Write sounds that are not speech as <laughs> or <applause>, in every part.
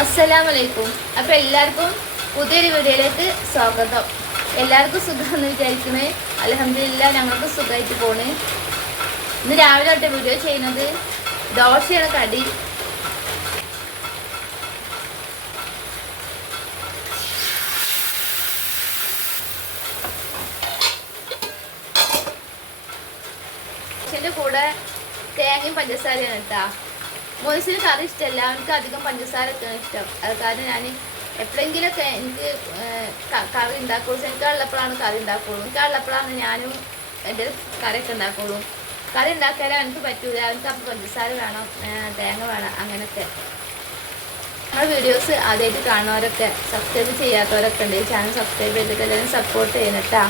അസ്സലാമലൈക്കും. അപ്പോൾ എല്ലാവർക്കും പുതിയൊരു വീഡിയോയിലേക്ക് സ്വാഗതം. എല്ലാവർക്കും സുഖമെന്ന് വിചാരിക്കണേ. അലഹമില്ല ഞങ്ങൾക്ക് സുഖമായിട്ട് പോണ്. ഇന്ന് രാവിലെ തൊട്ട് വീഡിയോ ചെയ്യുന്നത് ദോശയാണ് കടി. കൂടെ തേങ്ങയും പഞ്ചസാരയാണ് കേട്ടാ മോയിസിന് കറി ഇഷ്ടമല്ല അവനക്ക് അധികം പഞ്ചസാര ഒക്കെയാണ് ഇഷ്ടം. അത് കാരണം ഞാൻ എപ്പോഴെങ്കിലൊക്കെ എനിക്ക് കറി ഉണ്ടാക്കുള്ളൂ എനിക്ക് ഉള്ളപ്പോഴാണ് കറി ഉണ്ടാക്കുള്ളൂ എനിക്ക് ഉള്ളപ്പോഴാണ് ഞാനും എന്റെ കറിയൊക്കെ ഉണ്ടാക്കുള്ളൂ കറി ഉണ്ടാക്കാനേ എനിക്ക് പറ്റൂല. എനിക്ക് അപ്പം പഞ്ചസാര വേണം തേങ്ങ വേണം അങ്ങനെയൊക്കെ. നമ്മുടെ വീഡിയോസ് ആദ്യമായിട്ട് കാണുന്നവരൊക്കെ സബ്സ്ക്രൈബ് ചെയ്യാത്തവരൊക്കെ ഉണ്ട്. ചാനൽ സബ്സ്ക്രൈബ് ചെയ്തിട്ട് എല്ലാവരും സപ്പോർട്ട് ചെയ്യുന്നട്ടാ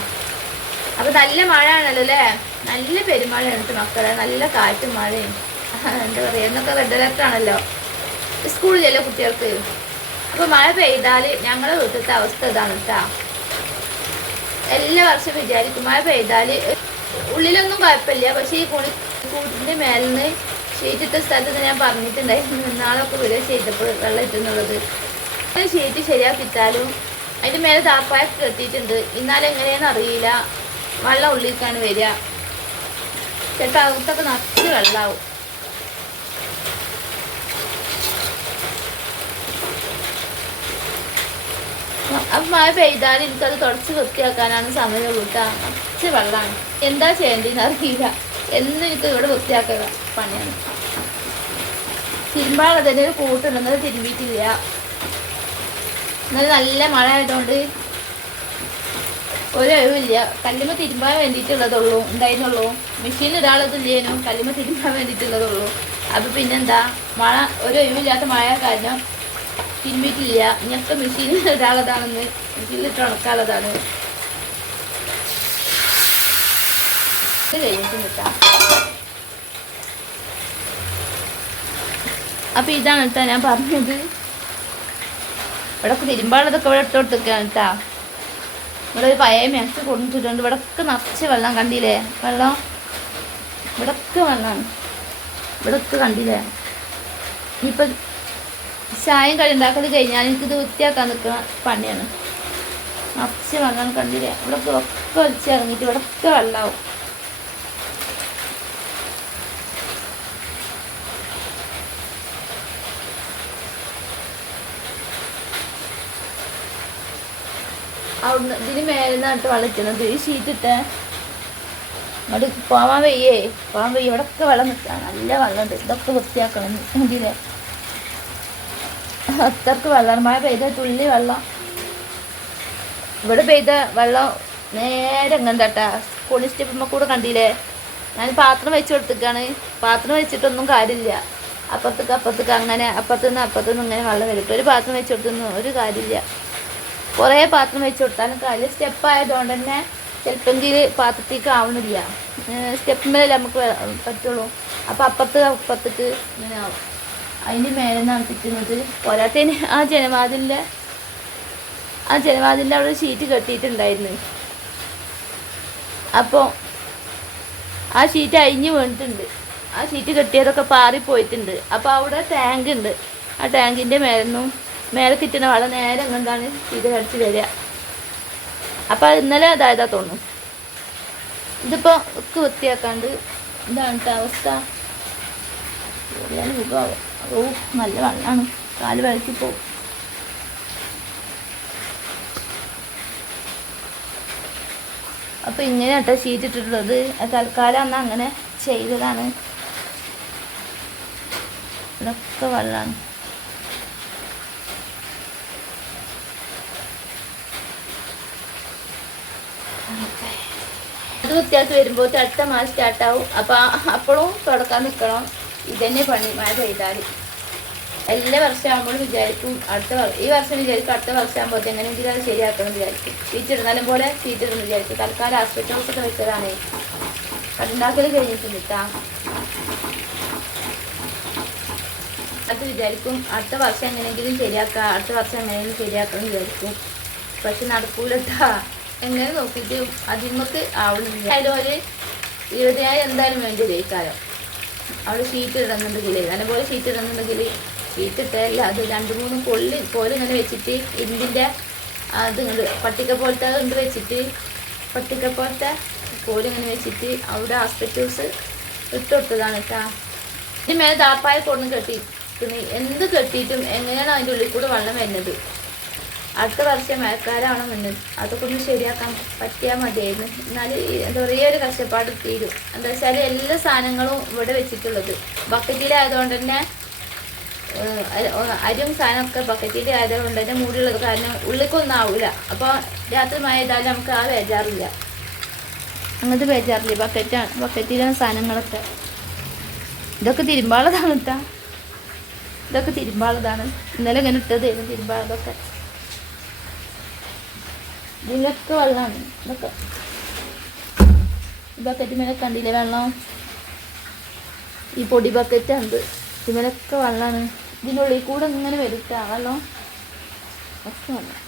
അപ്പം നല്ല മഴയാണല്ലോ അല്ലേ നല്ല പെരുമഴയാണ് മക്കളെ. നല്ല കാറ്റും മഴയും. എന്താ പറയുക എന്നൊക്കെ റെഡ് അലർട്ട് ആണല്ലോ. സ്കൂളിലല്ലോ കുട്ടികൾക്ക്? അപ്പൊ മഴ പെയ്താൽ ഞങ്ങളെ വീട്ടിലത്തെ അവസ്ഥ ഇതാണ് കേട്ടാ എല്ലാ വർഷവും വിചാരിക്കും മഴ പെയ്താൽ ഉള്ളിലൊന്നും കുഴപ്പമില്ല. പക്ഷെ ഈ കുണി കൂട്ടിന്റെ മേലിന്ന് ഷീറ്റിട്ട സ്ഥലത്ത് ഞാൻ പറഞ്ഞിട്ടുണ്ടായിരുന്നു. നാളൊക്കെ വീഡിയോ ചെയ്തപ്പോൾ വെള്ളം ഇട്ടുന്നുള്ളത്. ഷീറ്റ് ശരിയാക്കിത്താലും അതിന്റെ മേലെ താപ്പായൊക്കെ കെട്ടിയിട്ടുണ്ട്. ഇന്നാലെങ്ങനെയെന്ന് അറിയില്ല. വെള്ളം ഉള്ളിലേക്കാണ് വരിക. ചിലപ്പോൾ അകത്തൊക്കെ നിറച്ച് വെള്ളമാവും അപ്പം മഴ പെയ്താൽ എനിക്കത് തുടച്ച് വൃത്തിയാക്കാനാണ് സമയം കൂട്ടുക നിറച്ച് വെള്ളമാണ് എന്താ ചെയ്യേണ്ടതെന്ന് അറിയില്ല. എന്നും എനിക്ക് ഇവിടെ വൃത്തിയാക്കുക പണിയാണ്. തിരുമ്പാളെ തന്നെ ഒരു കൂട്ടുണ്ടെന്നത് തിരുമ്പിയിട്ടില്ല. എന്നാലും നല്ല മഴ ആയതുകൊണ്ട് ഒരു ഒഴിവില്ല. കല്ലുമ്മ തിരുമ്പാൻ വേണ്ടിയിട്ടുള്ളതുള്ളൂ. ഉണ്ടായിരുന്നുള്ളൂ മെഷീൻ ഇടാളതില്ലേനു കല്ലുമ്മ തിരുമ്പാൻ വേണ്ടിയിട്ടുള്ളതുള്ളൂ. അപ്പം പിന്നെന്താ? മഴ ഒരു ഒഴിവില്ലാത്ത മഴ കാരണം തിരുമ്പിയിട്ടില്ല ഇങ്ങനത്തെ മെഷീനിൽ ഇടാളതാണെന്ന് മെഷീനിൽ ഇട്ട് ഉണക്കാനുള്ളതാണ്. കഴിഞ്ഞിട്ട് നിൽക്കാം അപ്പൊ ഇതാണ് കേട്ടോ ഞാൻ പറഞ്ഞത്. ഇവിടെ തിരുമ്പാളതൊക്കെ ഇവിടെ ഇട്ടോട്ടൊക്കെയാണ് കേട്ടാ ഇവിടെ ഒരു പഴയ മാക്സ് കൊണ്ടിട്ടുണ്ട് ഇവിടെ ഒക്കെ നിറച്ച് വെള്ളം കണ്ടില്ലേ? വെള്ളം. ഇവിടെ ഒക്കെ വെള്ളമാണ് ഇവിടെ ഒക്കെ കണ്ടില്ലേ? ഇനിയിപ്പോൾ ചായയും കടി ഉണ്ടാക്കൽ കഴിഞ്ഞാൽ എനിക്കിത് വൃത്തിയാക്കാൻ നിൽക്കുന്ന പണിയാണ്. നിറച്ച് വെള്ളം കണ്ടില്ലേ? ഇവിടെ ഒക്കെ വലിച്ച് ഇറങ്ങിയിട്ട് ഇവിടെ ഒക്കെ വെള്ളമാവും അവിടുന്ന് ഇതിന് മേലെ നട്ട് വളയ്ക്കുന്നത് ഈ ഷീറ്റിട്ട് അങ്ങോട്ട് പോവാൻ വയ്യേ. പോവാൻ വയ്യ. ഇവിടെ ഒക്കെ വെള്ളം നിൽക്കാം നല്ല വെള്ളമുണ്ട്. ഇതൊക്കെ വൃത്തിയാക്കണം. ഇതിലെ അത്രയ്ക്ക് വെള്ളമാണ് മഴ പെയ്ത തുള്ളി വെള്ളം. ഇവിടെ പെയ്ത വെള്ളം നേരെ എങ്ങണ്ടാട്ടാ സ്കൂളിൽ സ്റ്റെപ്പുമ്മ കൂടെ കണ്ടില്ലേ? ഞാൻ പാത്രം വെച്ച് കൊടുത്തിക്കാണ്. പാത്രം വെച്ചിട്ടൊന്നും കാര്യമില്ല. അപ്പുറത്തേക്ക് അപ്പുറത്തേക്ക് അങ്ങനെ അപ്പുറത്തുനിന്ന് അപ്പുറത്തുനിന്ന് ഇങ്ങനെ വെള്ളം വരും. ഒരു പാത്രം വെച്ച് കൊടുത്തൊന്നും ഒരു കാര്യമില്ല. കുറേ പാത്രം വെച്ച് കൊടുത്താലും കാര്യം സ്റ്റെപ്പ് ആയതുകൊണ്ട് തന്നെ ചിലപ്പെങ്കിൽ പാത്രത്തേക്ക് ആവണില്ല. സ്റ്റെപ്പിന്മേലല്ലേ നമുക്ക് പറ്റുള്ളൂ. അപ്പം അപ്പുറത്ത് അപ്പുറത്തേക്ക് ഇങ്ങനെ ആവും. അതിന്റെ മേലെ നിന്നാണ് കിട്ടുന്നത് പോരാത്തതിന് ആ ജനവാതിലിന്റെ ആ ജനവാതിലിന്റെ അവിടെ ഷീറ്റ് കെട്ടിയിട്ടുണ്ടായിരുന്നു. അപ്പോൾ ആ ഷീറ്റ് അഴിഞ്ഞ് വീണിട്ടുണ്ട്. ആ ഷീറ്റ് കെട്ടിയതൊക്കെ പാറിപ്പോയിട്ടുണ്ട്. അപ്പോൾ അവിടെ ടാങ്ക് ഉണ്ട്. ആ ടാങ്കിന്റെ മേലെന്നും മേലെ കിട്ടുന്ന വെള്ളം നേരെ കൊണ്ടാണ് ഇത് കടിച്ച് വരിക. അപ്പോൾ ഇന്നലെ അതായതാ തോന്നും ഇതിപ്പോൾ ഒക്കെ വൃത്തിയാക്കാണ്ട് ഇതാണ് അവസ്ഥ. ഞാൻ മുഖമാവും ഓ നല്ല വെള്ളമാണ് കാൽ വെള്ളത്തിൽ പോകും അപ്പോൾ ഇങ്ങനെ കേട്ടോ ഷീറ്റ് ഇട്ടിട്ടുള്ളത് തൽക്കാലം അന്ന് അങ്ങനെ ചെയ്തതാണ്. ഇതൊക്കെ വെള്ളമാണ് അത് വ്യത്യാസം വരുമ്പോൾ അടുത്ത മാസം സ്റ്റാർട്ടാവും അപ്പോൾ അപ്പോഴും തുടക്കാൻ നിൽക്കണം ഇതന്നെ പണി. മഴ പെയ്താൽ എല്ലാ വർഷം ആകുമ്പോൾ വിചാരിക്കും അടുത്ത ഈ വർഷം വിചാരിക്കും അടുത്ത വർഷം ആകുമ്പോൾ എങ്ങനെയെങ്കിലും അത് ശരിയാക്കണം വിചാരിക്കും. സീറ്റ് ഇടുന്നാലും പോലെ സീറ്റ് ഇടുന്നു വിചാരിക്കും. തൽക്കാലം ഹോസ്പിറ്റൽ ഹൗസൊക്കെ വെച്ചതാണ്. അതുണ്ടാക്കൽ കഴിഞ്ഞിട്ടുണ്ട് അത് വിചാരിക്കും അടുത്ത വർഷം എങ്ങനെയെങ്കിലും ശരിയാക്കാം അടുത്ത വർഷം എങ്ങനെയെങ്കിലും ശരിയാക്കണം വിചാരിക്കും. പക്ഷെ നടക്കൂലട്ടാ എങ്ങനെ നോക്കിയിട്ട് അതിമക്ക് അതിലും ഒരു ഇരുപതിനായിരം എന്തായാലും വേണ്ടി കാലം. അവിടെ ഷീറ്റ് ഇടുന്നുണ്ടെങ്കിൽ നല്ലപോലെ ഷീറ്റ് ഇടുന്നുണ്ടെങ്കിൽ അല്ല അത് രണ്ട് മൂന്ന് കൊള്ളി പോലെ ഇങ്ങനെ വെച്ചിട്ട് ഇരുമ്പിന്റെ അത് ഇങ്ങോട്ട് പട്ടിക പോലത്തെ കൊണ്ട് വെച്ചിട്ട് പട്ടിക പോലത്തെ പോലെ ഇങ്ങനെ വെച്ചിട്ട് അവിടെ ഹോസ്പിറ്റൽസ് ഇട്ട് കൊടുത്തതാണ് കേട്ടാ ഇതിന് മേലെ താപ്പായ കൊണ്ടും കെട്ടി എന്ത് കെട്ടിയിട്ടും എങ്ങനെയാണ് അതിന്റെ ഉള്ളിൽ കൂടെ വെള്ളം വരുന്നത്? അടുത്ത വർഷം മഴക്കാലമാണ് വന്നത് അതൊക്കെ ഒന്ന് ശരിയാക്കാൻ പറ്റിയാൽ മതിയായിരുന്നു. എന്നാൽ എന്താ പറയുക ഒരു കഷ്ടപ്പാട് തീരും. എന്താ വെച്ചാൽ എല്ലാ സാധനങ്ങളും ഇവിടെ വെച്ചിട്ടുള്ളത്. ബക്കറ്റിലായതുകൊണ്ട് തന്നെ അരിയും സാധനമൊക്കെ ബക്കറ്റിൽ ആയതുകൊണ്ട് തന്നെ മൂടിയുള്ളത് കാരണം ഉള്ളിക്കൊന്നും ആവില്ല അപ്പോൾ രാത്രി മഴ നമുക്ക് ആ വേജാറില്ല അങ്ങനത്തെ വേജാറില്ല ബക്കറ്റാണ് ബക്കറ്റിലാണ് സാധനങ്ങളൊക്കെ. ഇതൊക്കെ തിരുമ്പാളതാണ് ഇട്ടാ ഇതൊക്കെ തിരുമ്പാളതാണ് ഇന്നലെ ഇങ്ങനെ ഇട്ടതായിരുന്നു തിരുമ്പാളതൊക്കെ ഇതിലൊക്കെ വെള്ളമാണ്. ഇതൊക്കെ. ബക്കറ്റ് മേലെ കണ്ടില്ലേ വെള്ളം? ഈ പൊടി ബക്കറ്റ് ഉണ്ട് ഇതിമേലൊക്കെ വെള്ളമാണ് ഇതിനുള്ളിൽ കൂടെ ഇങ്ങനെ വരുത്താ വെള്ളം. ഒക്കെ വെള്ളം.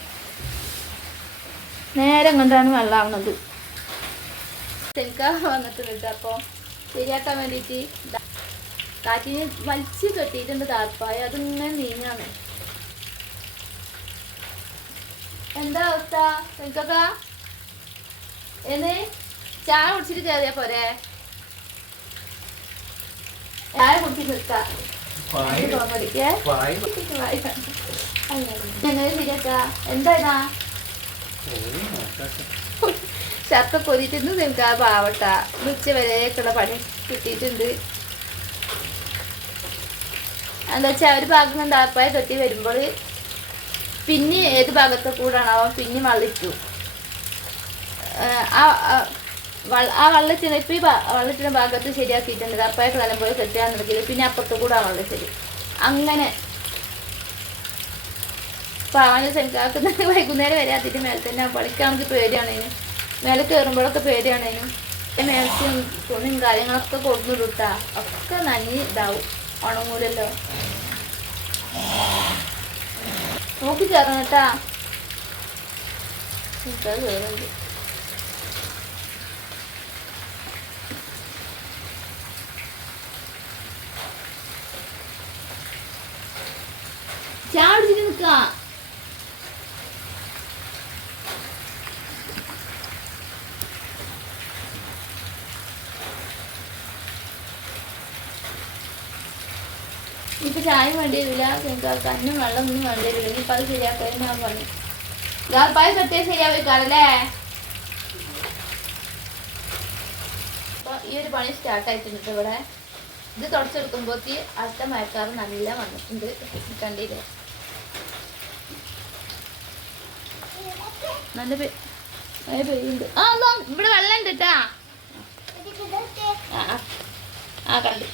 നേരെ അങ്ങോട്ടാണ് വെള്ളമാവുന്നത് എനിക്ക് വന്നിട്ടുണ്ട്. അപ്പോൾ ശരിയാക്കാൻ വേണ്ടിയിട്ട് കാറ്റിന് വലിച്ചു കെട്ടിയിട്ടുണ്ട് താർപ്പായ അതിങ്ങനെ നീങ്ങാണ്. എന്താ അവസ്ഥ? എനിക്കൊക്കെ എന്ന് ചായ കുടിച്ചിട്ട് കയറിയാ പോരെ? ചായ കുടിച്ചിട്ട് നിൽക്കാം. കോമഡിക്ക് എങ്ങനെ നിങ്ങൾക്ക് ആ പാവട്ട. ഉച്ച വരെയൊക്കെയുള്ള പണി കിട്ടിയിട്ടുണ്ട്. എന്താ വെച്ചാൽ ഒരു ഭാഗം എന്താപ്പായ തൊട്ടി വരുമ്പോൾ പിന്നെ ഏത് ഭാഗത്തെ കൂടാണാവോ പിന്നെ വള്ളിച്ചു ആ ആ, വള്ള- ആ വള്ളത്തിന് ഇപ്പം ഈ വള്ളത്തിന്റെ ഭാഗത്ത് ശരിയാക്കിയിട്ടുണ്ട്. കപ്പായൊക്കെ നല്ലപോലെ കെട്ടുകയാണെന്നുണ്ടെങ്കിൽ പിന്നെ അപ്പുറത്ത് കൂടെ ആ വള്ളത്തിൽ അങ്ങനെ പാവന ശങ്കാക്കുന്ന <laughs> വൈകുന്നേരം വരെ അതിന്റെ മേലെ തന്നെ പണിക്കാണെങ്കിൽ പേടിയാണേനും. മേലെ കയറുമ്പോഴൊക്കെ പേടിയാണേനും. മേലത്തും തുണിയും കാര്യങ്ങളൊക്കെ കൊടുന്നിട്ടാ ഒക്കെ നന്ദി ഇതാവും. ഉണങ്ങൂലല്ലോ. നോക്കി ചേർന്നിട്ടാ. കേട്ടാ എനിക്കത് കയറുന്നുണ്ട് ചാടിച്ചിട്ട് നിൽക്കാ. ഇപ്പൊ ചായ വേണ്ടി വരില്ല. എനിക്ക് കണ്ണും വെള്ളം ഒന്നും വേണ്ടി വരില്ല. ഇനിയിപ്പോ അത് ശരിയാക്കാൻ ഞാൻ പറഞ്ഞു. പായ സത്യം ശരിയാവിക്കാറല്ലേ? ഈ ഒരു പണി സ്റ്റാർട്ട് ആയിട്ടുണ്ട് ഇവിടെ. ഇത് തുടച്ചെടുക്കുമ്പോഴത്തെ അടുത്ത മഴക്കാറ് നല്ല വന്നിട്ടുണ്ട് കണ്ടില്ലേ? നല്ല മഴ പെയ്യുണ്ട് ആ ഒന്നോ ഇവിടെ വെള്ളം ഉണ്ട് കേട്ടാ ആ. കണ്ടു.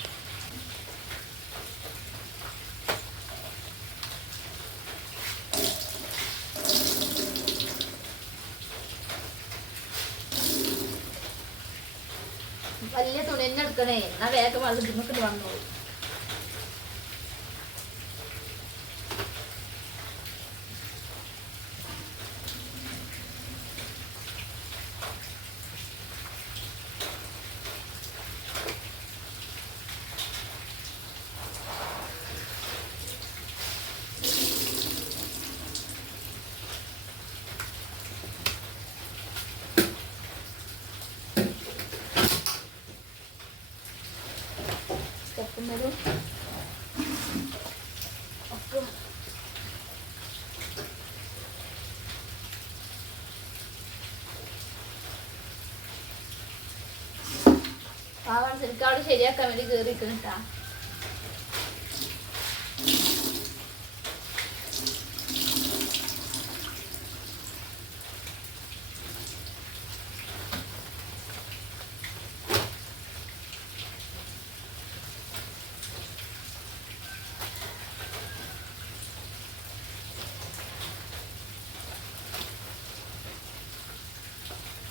വലിയ തുണി തന്നെ എടുക്കണേ. എന്നാ വേഗം വെള്ളം ഇതിമ്മക്ക് വന്നോളൂ സ്റ്റെപ്പുന്നതും ഒക്കെ പാവാണ് അവിടെ ശരിയാക്കാൻ വേണ്ടി കയറി നിൽക്കണട്ടാ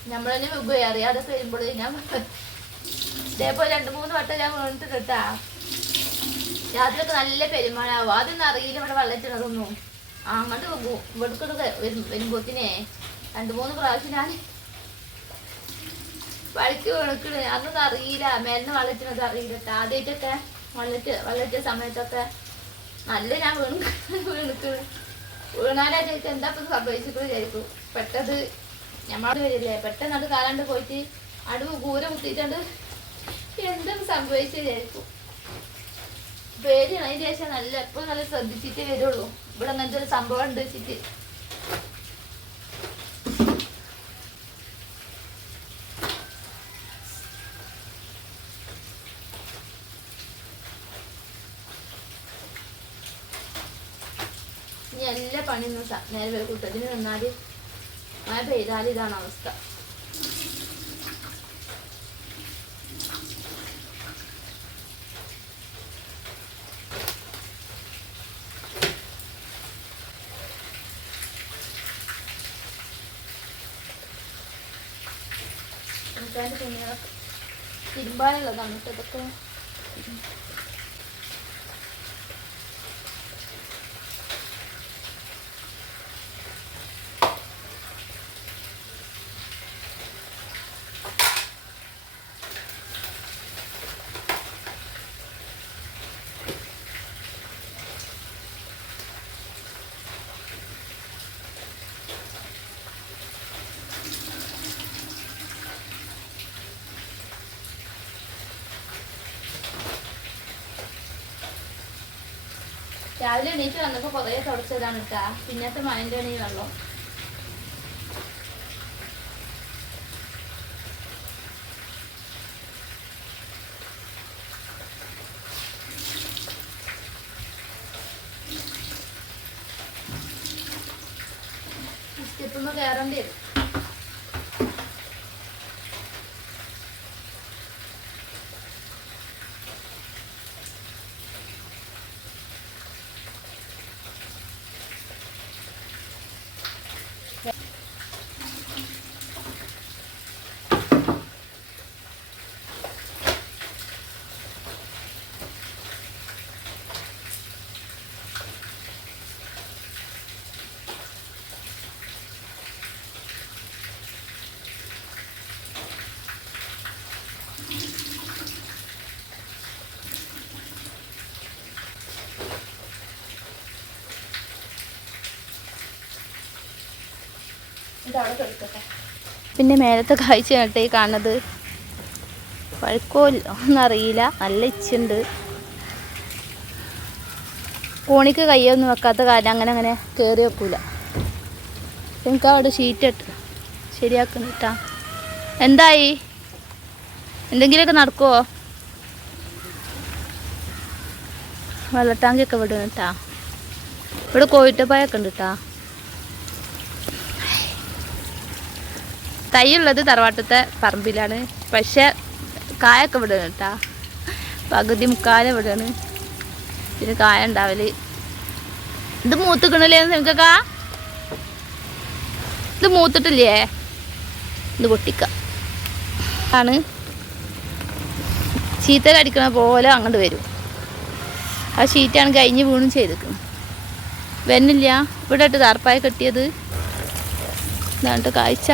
നമ്മളെന്നെ അറിയാതെ വരുമ്പോൾ ഞാൻ ഇതേപോലെ രണ്ട് മൂന്ന് വട്ടം ഞാൻ വീണിട്ട് കേട്ടാ. രാത്രിയൊക്കെ നല്ല പെരുമാളാവും. അതൊന്നും അറിയില്ല ഇവിടെ വെള്ളത്തിനതൊന്നും അങ്ങോട്ട് പോകും ഇവിടേക്കൊക്കെ വരുമ്പോത്തിനെ. രണ്ട് മൂന്ന് പ്രാവശ്യം ഞാൻ വഴിക്ക് വീണിക്കണ്. അതൊന്നും അറിയില്ല. മേലിന് വെള്ളത്തിനത് അറിയില്ല ആദ്യമായിട്ടൊക്കെ വെള്ളറ്റ് വെള്ളറ്റ സമയത്തൊക്കെ നല്ല ഞാൻ വീണ് വീണിക്ക് വീണാലാ ചോദിച്ചാൽ എന്താ ഇപ്പം സംഭവിച്ചിട്ട് വിചാരിക്കും? പെട്ടത് ഞമ്മളോട് വരില്ലേ പെട്ടെന്ന് അത് കാലാണ്ട് പോയിട്ട് അടുവ് കൂര കുത്തിയിട്ടുണ്ട് എന്തും സംഭവിച്ചു വിചാരിക്കും. പേടിയാണ് അതിന് ശേഷം നല്ല എപ്പോഴും നല്ല ശ്രദ്ധിച്ചിട്ടേ വരുള്ളൂ. ഇവിടെ അങ്ങനത്തെ ഒരു സംഭവം ഉണ്ട് വെച്ചിട്ട്. ഇനി എല്ലാ പണിയൊന്നും സ- നേരെ വരെ. കുട്ടത്തിന് നിന്നാൽ മഴ പെയ്താൽ ഇതാണ് അവസ്ഥ. തിരുമ്പാനുള്ളതാണ് കേട്ടോ ഇതൊക്കെ രാവിലെ എണീറ്റ് വന്നപ്പോ കുറേ തുടച്ചതാണ് കേട്ടാ പിന്നത്തെ ഈ വെള്ളം. പിന്നെ മേലത്തെ കാഴ്ച കേട്ടെ കാണുന്നത് ഒന്നറിയില്ല നല്ല ഇച്ചുണ്ട്. കോണിക്ക് കയ്യൊന്നും വെക്കാത്ത കാര്യം അങ്ങനെ അങ്ങനെ കയറി വെക്കൂല. എനിക്ക് അവിടെ ഷീറ്റ് ഇട്ട് ശരിയാക്കുന്നിട്ടാ. എന്തായി? എന്തെങ്കിലുമൊക്കെ നടക്കുമോ വെള്ളട്ടാങ്കിയൊക്കെ ഇവിടെ കേട്ടാ. ഇവിടെ കോയിട്ടപ്പായൊക്കെ ഉണ്ട് കേട്ടാ. തൈയുള്ളത് തറവാട്ടത്തെ പറമ്പിലാണ്. പക്ഷെ കായൊക്കെ വിടുന്നു കേട്ടാ. പകുതി മുക്കാലം ഇവിടെയാണ് ഇതിന് കായ ഉണ്ടാവൽ. ഇത് മൂത്തുക്കണില്ലേ നിങ്ങൾക്കാ ഇത് മൂത്തിട്ടില്ലേ? ഇത് പൊട്ടിക്ക. ആണ്. ചീത്ത കടിക്കണ പോലെ അങ്ങോട്ട് വരും. ആ ഷീറ്റാണ് കഴിഞ്ഞ് വീണും ചെയ്തിരിക്കുന്നത് വരുന്നില്ല ഇവിടെ ഇട്ട് താർപ്പായ കെട്ടിയത്. ഇതാണ്ട് കാഴ്ച.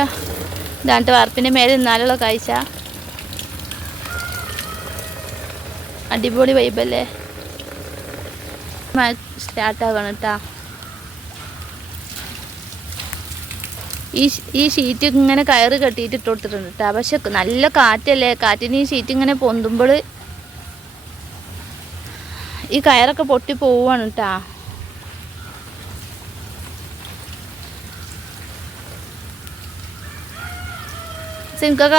ഇതാണ്ട് വാർപ്പിന്റെ മേലെ നിന്നാലുള്ള കാഴ്ച. അടിപൊളി വൈബല്ലേ സ്റ്റാർട്ടാകണം കേട്ടാ ഈ ഈ ഷീറ്റ് ഇങ്ങനെ കയറ് കെട്ടിയിട്ട് ഇട്ട് കൊടുത്തിട്ടുണ്ട് കേട്ടോ പക്ഷെ നല്ല കാറ്റല്ലേ? കാറ്റിന് ഈ ഷീറ്റ് ഇങ്ങനെ പൊന്തുമ്പോൾ ഈ കയറൊക്കെ പൊട്ടി പോവാണ് കേട്ടാ സിംകക്ക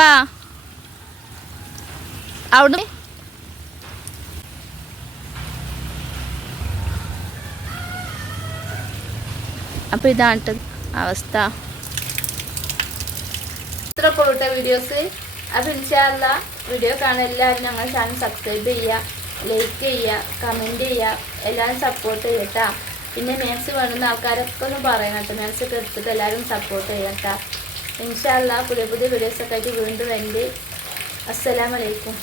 അവിടെ അപ്പൊ ഇതാണ് അവസ്ഥ. ഇത്ര പൊളിട്ട വീഡിയോസ് അത് ഇൻഷാല്ല വീഡിയോ കാണാൻ എല്ലാവരും ഞങ്ങളുടെ ചാനൽ സബ്സ്ക്രൈബ് ചെയ്യുക ലൈക്ക് ചെയ്യുക കമന്റ് ചെയ്യുക എല്ലാവരും സപ്പോർട്ട് ചെയ്യട്ടാ. പിന്നെ മാത്സ് വേണ്ടുന്ന ആൾക്കാരൊക്കെ ഒന്ന് പറയണം കേട്ടോ. മാത്സ് ഒക്കെ എടുത്തിട്ട് എല്ലാവരും സപ്പോർട്ട് ചെയ്യട്ടാ. ഇൻഷാല്ല പുതിയ പുതിയ വീഡിയോസൊക്കെ ആയിട്ട് വീണ്ടും വേണ്ടി അസ്സലാമലൈക്കും